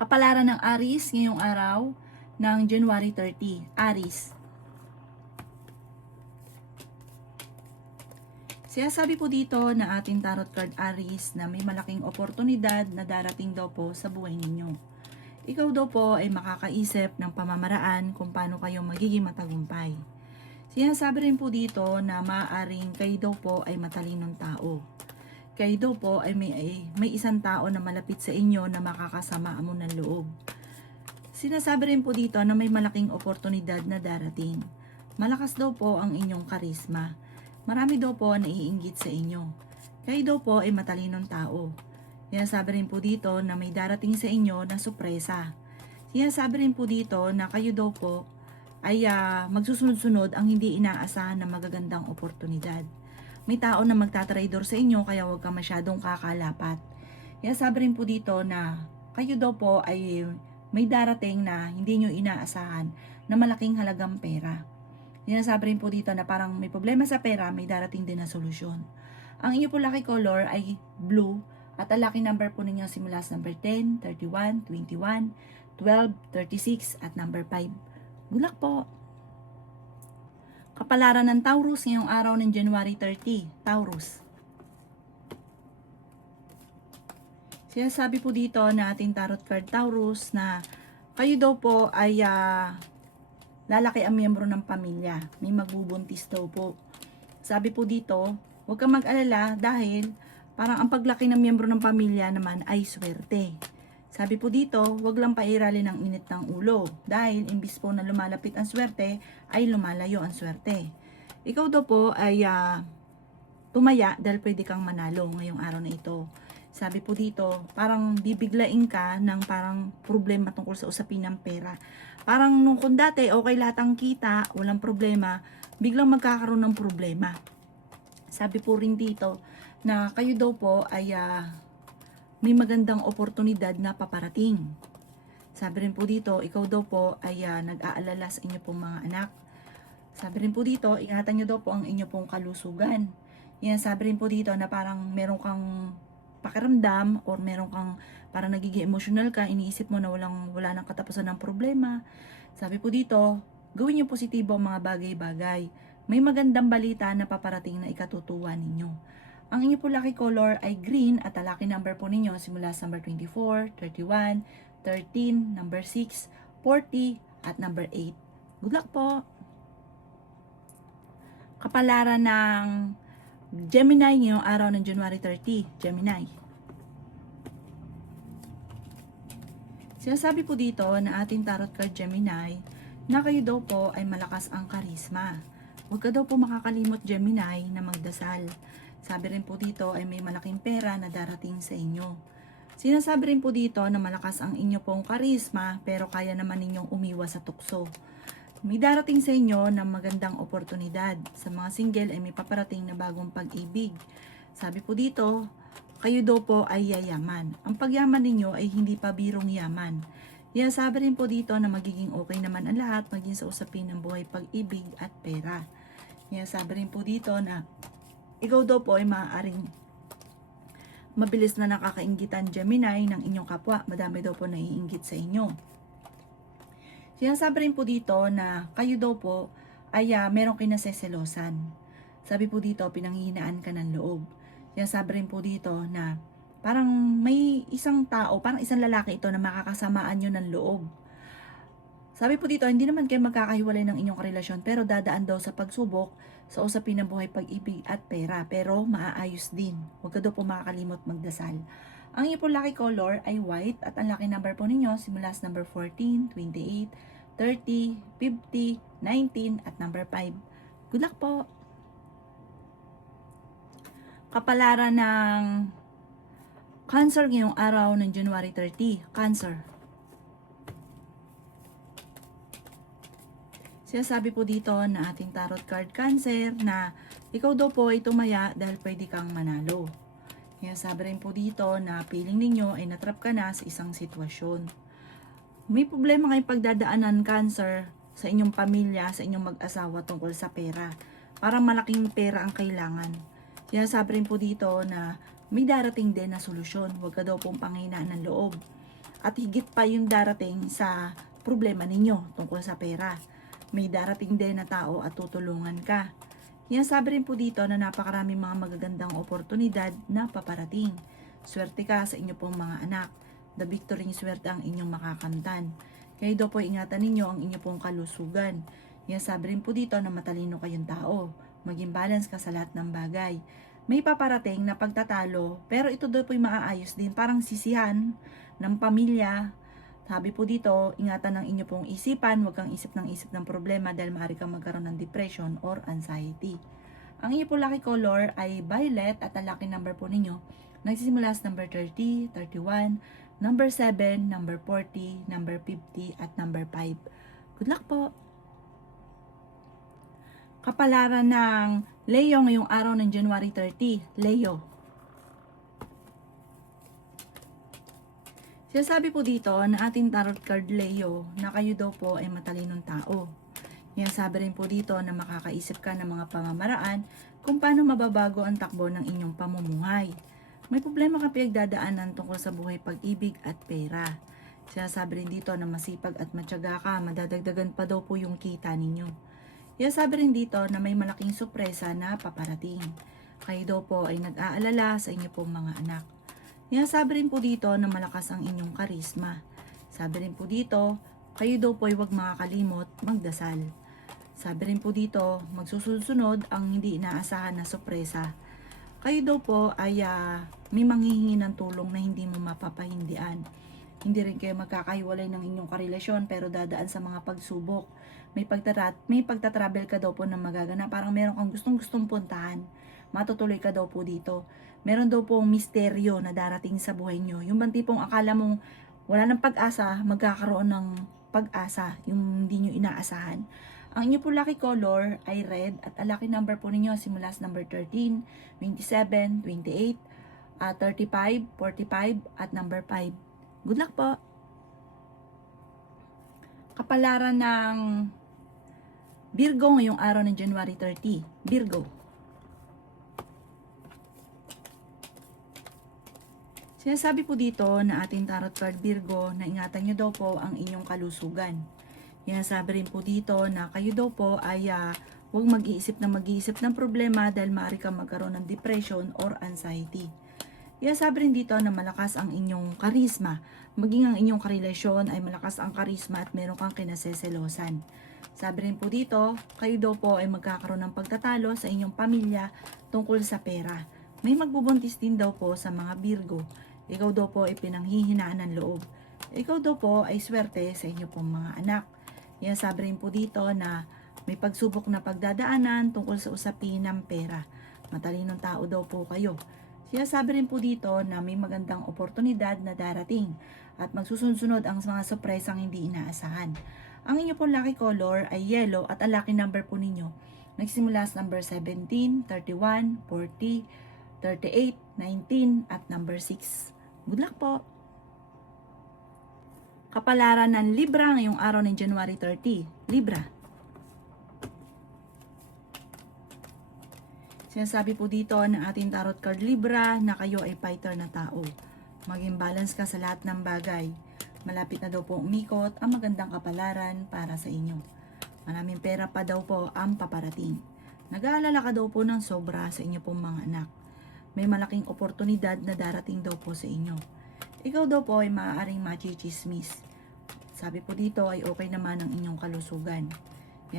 Kapalaran ng Aries ngayong araw ng January 30. Aries. Sinasabi po dito na ating tarot card Aries na may malaking oportunidad na darating daw po sa buhay ninyo. Ikaw daw po ay makakaisip ng pamamaraan kung paano kayo magiging matagumpay. Sinasabi rin po dito na maaaring kayo daw po ay matalinong tao. Kayo daw po ay may isang tao na malapit sa inyo na makakasama mo ng loob. Sinasabi rin po dito na may malaking oportunidad na darating. Malakas daw po ang inyong karisma. Marami daw po na naiinggit sa inyo. Kayo daw po ay matalinong tao. Sinasabi rin po dito na may darating sa inyo na sorpresa. Sinasabi rin po dito na kayo daw po ay magsusunod-sunod ang hindi inaasahan na magagandang oportunidad. May tao na magtatraidor sa inyo kaya huwag ka masyadong kakalapat. Sinasabi rin po dito na kayo daw po ay may darating na hindi nyo inaasahan na malaking halagang pera. Sinasabi rin po dito na parang may problema sa pera, may darating din na solusyon. Ang inyo po lucky color ay blue at ang lucky number po ninyo simula sa number 10, 31, 21, 12, 36 at number 5. Good luck po! Kapalaran ng Taurus ngayong araw ng January 30. Taurus. Sinasabi po dito na ating tarot card Taurus na kayo daw po ay lalaki ang miyembro ng pamilya. May magbubuntis daw po. Sabi po dito, huwag kang mag-alala dahil parang ang paglaki ng miyembro ng pamilya naman ay swerte. Sabi po dito, huwag lang pairalin ng init ng ulo dahil imbis po na lumalapit ang swerte ay lumalayo ang swerte. Ikaw daw po ay tumaya dahil pwede kang manalo ngayong araw na ito. Sabi po dito, parang bibiglain ka ng parang problema tungkol sa usapin ng pera. Parang nung kung dati okay lahat ang kita, walang problema, biglang magkakaroon ng problema. Sabi po rin dito na kayo daw po ay may magandang oportunidad na paparating. Sabi rin po dito, ikaw daw po ay nag-aalala sa inyo pong mga anak. Sabi rin po dito, ingatan nyo daw po ang inyo pong kalusugan. Yan, sabi rin po dito na parang meron kang pakiramdam or meron kang parang nagiging emotional ka, iniisip mo na wala nang katapusan ng problema. Sabi po dito, gawin nyo positibo ang mga bagay-bagay. May magandang balita na paparating na ikatutuwa ninyo. Ang inyo po lucky color ay green at ang lucky number po ninyo simula sa number 24, 31, 13, number 6, 40 at number 8. Good luck po! Kapalaran ng Gemini ngayong araw ng January 30. Gemini. Sinasabi po dito na ating tarot card Gemini na kayo daw po ay malakas ang karisma. Huwag ka daw po makakalimot Gemini na magdasal. Sabi rin po dito ay may malaking pera na darating sa inyo. Sinasabi rin po dito na malakas ang inyo pong karisma pero kaya naman ninyong umiwas sa tukso. May darating sa inyo ng magandang oportunidad. Sa mga single ay may paparating na bagong pag-ibig. Sabi po dito, kayo daw po ay yayaman. Ang pagyaman ninyo ay hindi pa birong yaman. Sabi rin po dito na magiging okay naman ang lahat maging sa usapin ng buhay, pag-ibig at pera. Sabi rin po dito na ikaw daw po ay maaaring mabilis na nakakainggitan Gemini ng inyong kapwa. Madami daw po naiinggit sa inyo. Sinasabi rin po dito na kayo daw po ay merong kinaseselosan. Sabi po dito, pinanghihinaan ka ng loob. Sinasabi rin po dito na parang may isang tao, parang isang lalaki ito na makakasamaan nyo ng loob. Sabi po dito, hindi naman kayo magkakahiwalay ng inyong relasyon pero dadaan daw sa pagsubok sa usapin ng buhay, pag-ibig at pera pero maaayos din. Huwag ka daw po makakalimot magdasal. Ang inyo po lucky color ay white at ang lucky number po ninyo simula sa number 14, 28, 30, 50, 19 at number 5. Good luck po! Kapalaran ng Cancer ngayong araw ng January 30. Cancer. Sinasabi po dito na ating tarot card Cancer na ikaw daw po ay tumaya dahil pwede kang manalo. Sinasabi rin po dito na feeling ninyo ay natrap ka na sa isang sitwasyon. May problema kayong pagdadaanan Cancer sa inyong pamilya, sa inyong mag-asawa tungkol sa pera. Parang malaking pera ang kailangan. Sinasabi rin po dito na may darating din na solusyon. Huwag ka daw pong panghinaan ng loob. At higit pa yung darating sa problema ninyo tungkol sa pera. May darating din na tao at tutulungan ka. Yan sabi rin po dito na napakaraming mga magagandang oportunidad na paparating. Swerte ka sa inyo pong mga anak. The victory swerte ang inyong makakamtan. Kaya daw po ingatan ninyo ang inyo pong kalusugan. Yan sabi rin po dito na matalino kayong tao. Maging balance ka sa lahat ng bagay. May paparating na pagtatalo, pero ito daw po yung maaayos din. Parang sisihan ng pamilya. Sabi po dito, ingatan ng inyo pong isipan, huwag kang isip ng problema dahil maaari kang magkaroon ng depression or anxiety. Ang inyo po lucky color ay violet at ang lucky number po ninyo nagsisimula sa number 30, 31, number 7, number 40, number 50 at number 5. Good luck po! Kapalaran ng Leo ngayong araw ng January 30. Leo. Sinasabi po dito na ating tarot card Leo na kayo daw po ay matalinong tao. Yan sabi rin po dito na makakaisip ka ng mga pamamaraan kung paano mababago ang takbo ng inyong pamumuhay. May problema ka pinagdadaanan tungkol sa buhay, pag-ibig at pera. Sinasabi rin dito na masipag at matyaga ka, madadagdagan pa daw po yung kita ninyo. Yan sabi rin dito na may malaking sorpresa na paparating. Kayo daw po ay nag-aalala sa inyo pong mga anak. Yan sabi rin po dito na malakas ang inyong karisma. Sabi rin po dito, kayo daw po ay huwag makakalimot magdasal. Sabi rin po dito, magsusunod ang hindi inaasahan na sorpresa. Kayo daw po ay may manghihingi ng tulong na hindi mo mapapahindian. Hindi rin kayo magkakahiwalay ng inyong karelasyon pero dadaan sa mga pagsubok. May pagtatravel ka daw po na magaganap. Parang meron kang gustong puntahan. Matutuloy ka daw po dito. Meron daw pong misteryo na darating sa buhay nyo. Yung bang tipong akala mong wala ng pag-asa, magkakaroon ng pag-asa. Yung hindi nyo inaasahan. Ang inyo po lucky color ay red at ang lucky number po ninyo simula sa number 13, 27, 28, 35, 45 at number 5. Good luck po! Kapalaran ng Virgo ngayong araw ng January 30. Virgo. Sinasabi po dito na ating tarot card Virgo na ingatan nyo daw po ang inyong kalusugan. Sabi rin po dito na kayo daw po ay huwag mag-iisip ng problema dahil maaari kang magkaroon ng depression or anxiety. Sabi rin dito na malakas ang inyong karisma. Maging ang inyong karelasyon ay malakas ang karisma at meron kang kinaseselosan. Sabi rin po dito, kayo daw po ay magkakaroon ng pagtatalo sa inyong pamilya tungkol sa pera. May magbubuntis din daw po sa mga Virgo. Ikaw daw po ay pinanghihinaan ng loob. Ikaw daw po ay swerte sa inyo pong mga anak. Sabi rin po dito na may pagsubok na pagdadaanan tungkol sa usapin ng pera. Matalinong tao daw po kayo. Sabi rin po dito na may magandang oportunidad na darating at magsusunod ang mga sorpresang hindi inaasahan. Ang inyo pong lucky color ay yellow at ang lucky number po ninyo nagsimula sa number 17, 31, 40, 38, 19 at number 6. Good luck po! Kapalaran ng Libra ngayong araw ng January 30. Libra. Sinasabi po dito ng ating tarot card Libra na kayo ay fighter na tao. Maging balance ka sa lahat ng bagay. Malapit na daw po umikot ang magandang kapalaran para sa inyo. Maraming pera pa daw po ang paparating. Nag-aalala ka daw po ng sobra sa inyo pong mga anak. May malaking oportunidad na darating daw po sa inyo. Ikaw daw po ay maaaring machichismis. Sabi po dito ay okay naman ang inyong kalusugan.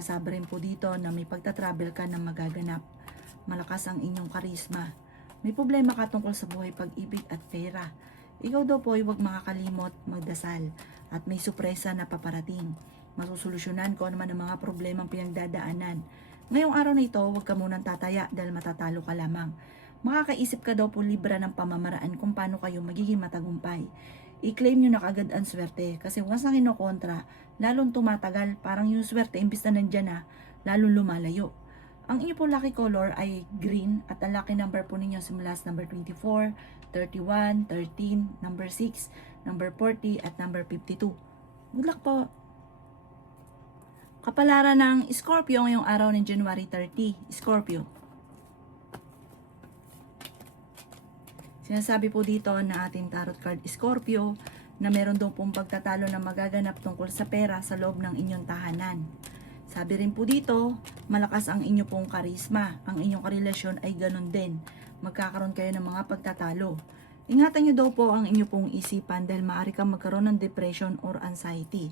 Sabi rin po dito na may pagtatravel ka na magaganap. Malakas ang inyong karisma. May problema ka tungkol sa buhay, pag-ibig at pera. Ikaw daw po ay huwag makakalimot magdasal at may sorpresa na paparating. Masusolusyonan ko naman ang mga problemang pinagdadaanan. Ngayong araw na ito, huwag ka munang tataya dahil matatalo ka lamang. Makakaisip ka daw po Libra ng pamamaraan kung paano kayo magiging matagumpay. I-claim nyo na kagad ang swerte kasi once na kinokontra, lalong tumatagal. Parang yung swerte, imbis na nandyan na, lalong lumalayo. Ang inyo po lucky color ay green at ang lucky number po ninyo simula sa number 24, 31, 13, number 6, number 40 at number 52. Good luck po! Kapalaran ng Scorpio ngayong araw ng January 30. Scorpio. Sinasabi po dito na ating tarot card Scorpio na meron daw pong pagtatalo na magaganap tungkol sa pera sa loob ng inyong tahanan. Sabi rin po dito, malakas ang inyo pong karisma. Ang inyong karelasyon ay ganun din. Magkakaroon kayo ng mga pagtatalo. Ingatan nyo daw po ang inyo pong isipan dahil maaari kang magkaroon ng depression or anxiety.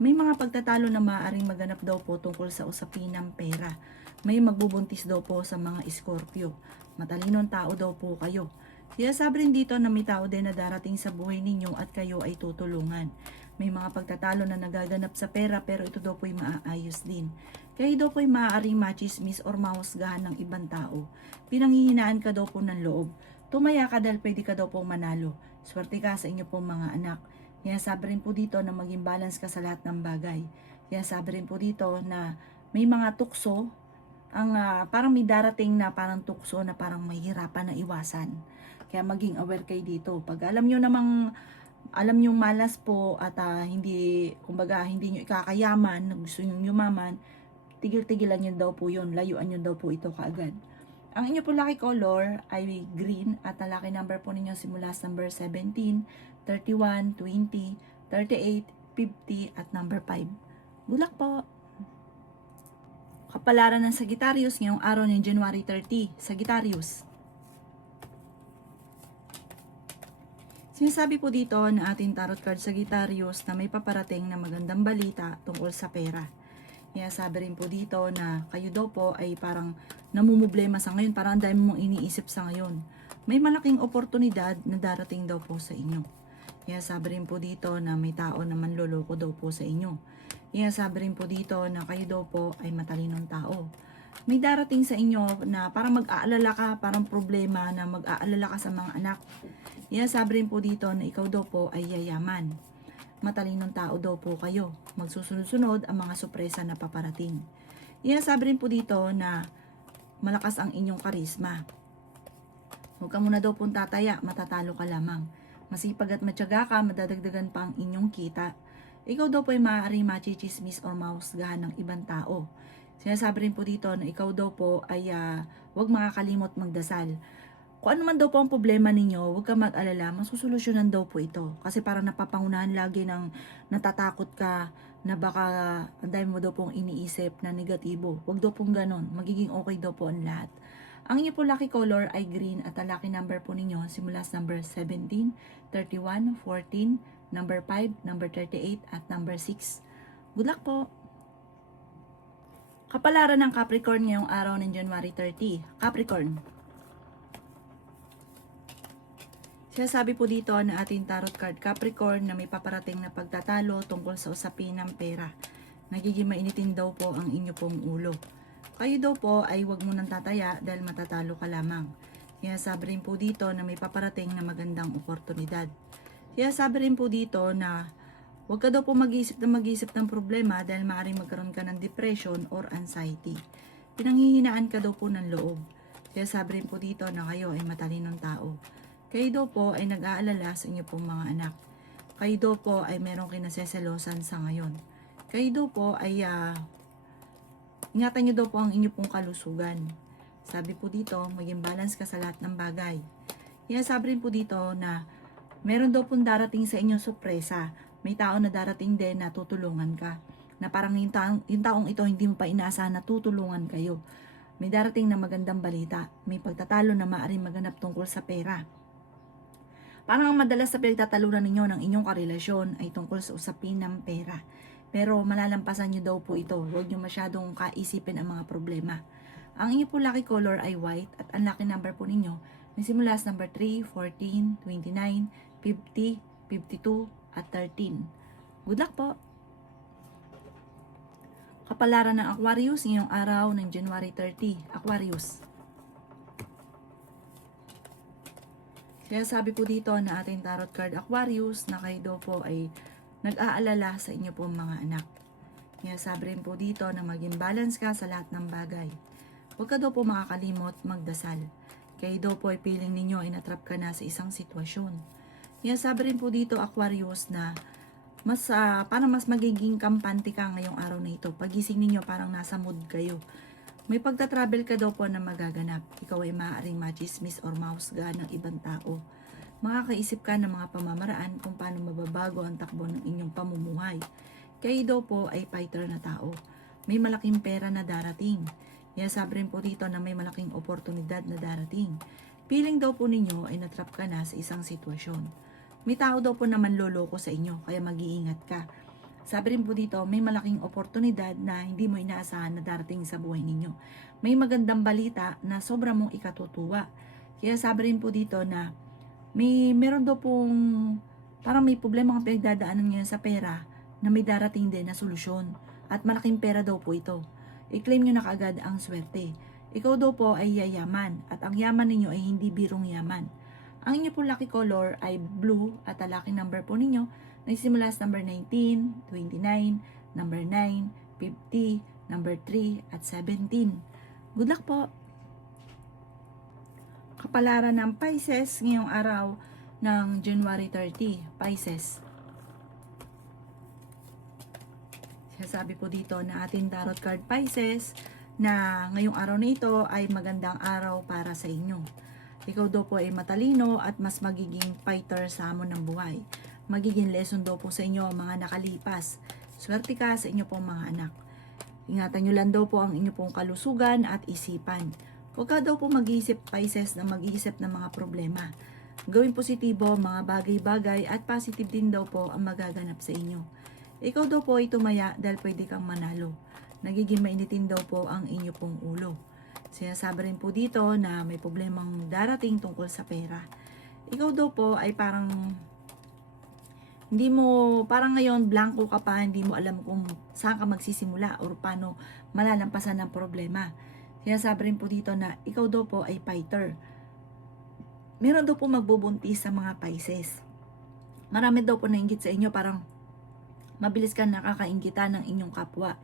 May mga pagtatalo na maaaring maganap daw po tungkol sa usapin ng pera. May magbubuntis daw po sa mga Scorpio. Matalinong tao daw po kayo. Kaya sabi rin dito na may tao din na darating sa buhay ninyo at kayo ay tutulungan. May mga pagtatalo na nagaganap sa pera pero ito daw po'y maaayos din. Kaya daw po'y maaaring machismis or mahusgahan ng ibang tao. Pinanghihinaan ka daw po ng loob. Tumaya ka dahil pwede ka daw pong manalo. Swerte ka sa inyo pong mga anak. Kaya sabi rin po dito na maging balance ka sa lahat ng bagay. Kaya sabi rin po dito na may mga tukso, parang may darating na parang tukso na parang mahihirapan na iwasan. Kaya maging aware kayo dito. Pag alam nyo malas po at hindi nyo ikakayaman, gusto nyo yumaman, tigil-tigilan nyo daw po yun, layuan nyo daw po ito kaagad. Ang inyo po lucky color ay green at ang lucky number po ninyo simula sa number 17, 31, 20, 38, 50 at number 5. Good luck po! Kapalaran ng Sagittarius ngayong araw ng January 30. Sagittarius. Sinasabi po dito na ating tarot card Sagittarius na may paparating na magandang balita tungkol sa pera. Kaya sabi rin po dito na kayo daw po ay parang namumblema sa ngayon, parang ang dami mong iniisip sa ngayon. May malaking oportunidad na darating daw po sa inyo. Kaya sabi rin po dito na may tao na manloloko daw po sa inyo. Kaya sabi rin po dito na kayo daw po ay matalinong tao. May darating sa inyo na parang mag-aalala ka, parang problema na mag-aalala ka sa mga anak. Kaya sabi rin po dito na ikaw daw po ay yayaman. Matalinong tao daw po kayo. Magsusunod-sunod ang mga sorpresa na paparating. Kaya sabi rin po dito na malakas ang inyong karisma. Huwag ka muna daw pong tataya, matatalo ka lamang. Masipag at matyaga ka, madadagdagan pa ang inyong kita. Ikaw daw po ay maaaring machichismis o mahusgahan ng ibang tao. Sinasabi rin po dito na ikaw daw po ay huwag makakalimot magdasal. Kung ano man daw po ang problema ninyo, huwag ka mag-alala, masusolusyonan daw po ito. Kasi parang napapangunahan lagi ng natatakot ka na baka ang dami mo daw pong iniisip na negatibo. Huwag daw pong ganon, magiging okay daw po ang lahat. Ang inyo po lucky color ay green at ang lucky number po ninyo simula sa number 17, 31, 14, number 5, number 38 at number 6. Good luck po! Kapalaran ng Capricorn ngayong araw ng January 30. Capricorn. Sinasabi po dito na ating tarot card Capricorn na may paparating na pagtatalo tungkol sa usapin ng pera. Nagiging mainitin daw po ang inyo pong ulo. Kayo daw po ay huwag mo nang tataya dahil matatalo ka lamang. Kaya sabi rin po dito na may paparating na magandang oportunidad. Kaya sabi rin po dito na huwag ka daw po mag-isip ng problema dahil maaaring magkaroon ka ng depression or anxiety. Pinanghihinaan ka daw po ng loob. Kaya sabi rin po dito na kayo ay matalinong tao. Kayo daw po ay nag-aalala sa inyo pong mga anak. Kayo daw po ay merong kinaseselosan sa ngayon. Kayo daw po ay ingatan nyo daw po ang inyo pong kalusugan. Sabi po dito, maging balance ka sa lahat ng bagay. Kaya sabi rin po dito na meron daw pong darating sa inyong sorpresa. May tao na darating din na tutulungan ka. Na parang yung taong ito hindi mo pa inaasahan na tutulungan kayo. May darating na magandang balita. May pagtatalo na maaaring maganap tungkol sa pera. Parang madalas sa pinagtatalunan ninyo ng inyong karelasyon ay tungkol sa usapin ng pera. Pero malalampasan nyo daw po ito. Huwag nyo masyadong kaisipin ang mga problema. Ang inyo po lucky color ay white at ang lucky number po ninyo may simula sa number 3, 14, 29, 50, 52 at 13. Good luck po! Kapalaran ng Aquarius ngayong araw ng January 30. Aquarius. Kaya sabi po dito na ating tarot card Aquarius na kayo daw po ay nag-aalala sa inyo pong mga anak. Kaya sabi rin po dito na maging balance ka sa lahat ng bagay. Huwag ka daw po makakalimot magdasal. Kayo daw po ay feeling ninyo ay natrap ka na sa isang sitwasyon. Kaya sabi rin po dito Aquarius na parang mas magiging kampante ka ngayong araw na ito. Pagising ninyo parang nasa mood kayo. May pagta-travel ka daw po na magaganap. Ikaw ay maaaring machismis or mahusgahan ng ibang tao. makakaisip ka ng mga pamamaraan kung paano mababago ang takbo ng inyong pamumuhay. Kayo daw po ay fighter na tao. May malaking pera na darating. Sabi rin po dito na may malaking oportunidad na darating. Feeling daw po ninyo ay natrap ka na sa isang sitwasyon. May tao daw po naman loloko sa inyo, kaya mag-iingat ka. Sabi rin po dito, may malaking oportunidad na hindi mo inaasahan na darating sa buhay ninyo. May magandang balita na sobra mong ikatutuwa. Kaya sabi rin po dito na meron daw pong parang may problema kang pinagdadaanan ngayon sa pera na may darating din na solusyon. At malaking pera daw po ito. I-claim nyo na kaagad ang swerte. Ikaw daw po ay yayaman at ang yaman ninyo ay hindi birong yaman. Ang inyo po lucky color ay blue at ang lucky number po ninyo nagsimula sa number 19, 29, number 9, 50, number 3 at 17. Good luck po! Kapalaran ng Pisces ngayong araw ng January 30, Pisces. Sabi po dito na ating tarot card Pisces na ngayong araw na ito ay magandang araw para sa inyo. Ikaw daw po ay matalino at mas magiging fighter sa hamon ng buhay. Magiging lesson daw po sa inyo ang mga nakalipas. Swerte ka sa inyo pong mga anak. Ingatan nyo lang daw po ang inyo pong kalusugan at isipan. Huwag ka daw po mag-iisip Pisces na mag-iisip ng mga problema. Gawin positibo mga bagay-bagay at positive din daw po ang magaganap sa inyo. Ikaw daw po ay tumaya dahil pwede kang manalo. Nagiging mainitin daw po ang inyo pong ulo. Sinasabi rin po dito na may problemang darating tungkol sa pera. Ikaw daw po ay parang parang ngayon blanco ka pa, hindi mo alam kung saan ka magsisimula o paano malalampasan ng problema. Sinasabi rin po dito na ikaw daw po ay fighter. Meron daw po magbubuntis sa mga Pisces. Marami daw po nainggit sa inyo, parang mabilis ka nakakainggitan ng inyong kapwa.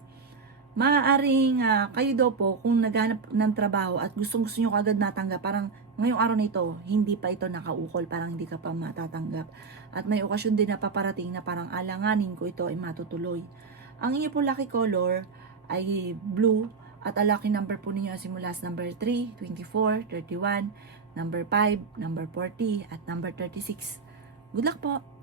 Maaaring kayo daw po, kung naghanap ng trabaho at gustong nyo kagad natanggap, parang ngayong araw na ito, hindi pa ito nakaukol, parang hindi ka pa matatanggap. At may okasyon din na paparating na parang alanganin ko ito ay matutuloy. Ang inyo po lucky color ay blue at ang lucky number po ninyo simula sa number 3, 24, 31, number 5, number 40 at number 36. Good luck po!